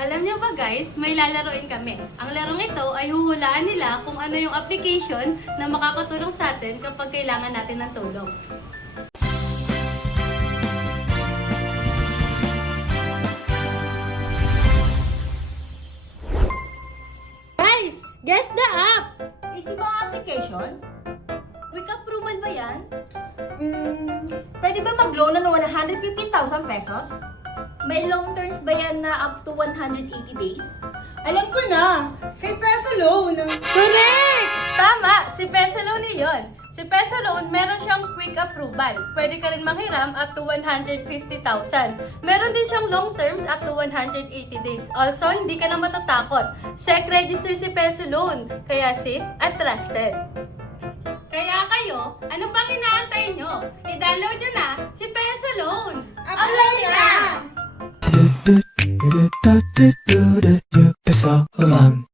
Alam niyo ba guys, may lalaroin kami. Ang larong ito ay huhulaan nila kung ano yung application na makakatulong sa atin kapag kailangan natin ng tulong. Guys, guess the app! Easy ba ang application? Quick approval ba yan? Pwede ba mag-loan ng 150,000 pesos? May long terms ba yan na up to 180 days? Alam ko na! Kay Peso Loan! Correct! Tama! Si Peso Loan yun. Si Peso Loan, meron siyang quick approval. Pwede ka rin manghiram up to 150,000. Meron din siyang long terms up to 180 days. Also, hindi ka na matatakot. SEC register si Peso Loan, kaya safe at trusted. Kaya kayo, ano pang inaantay nyo? I-download nyo na si Peso Loan! Apply na! Peso Loan.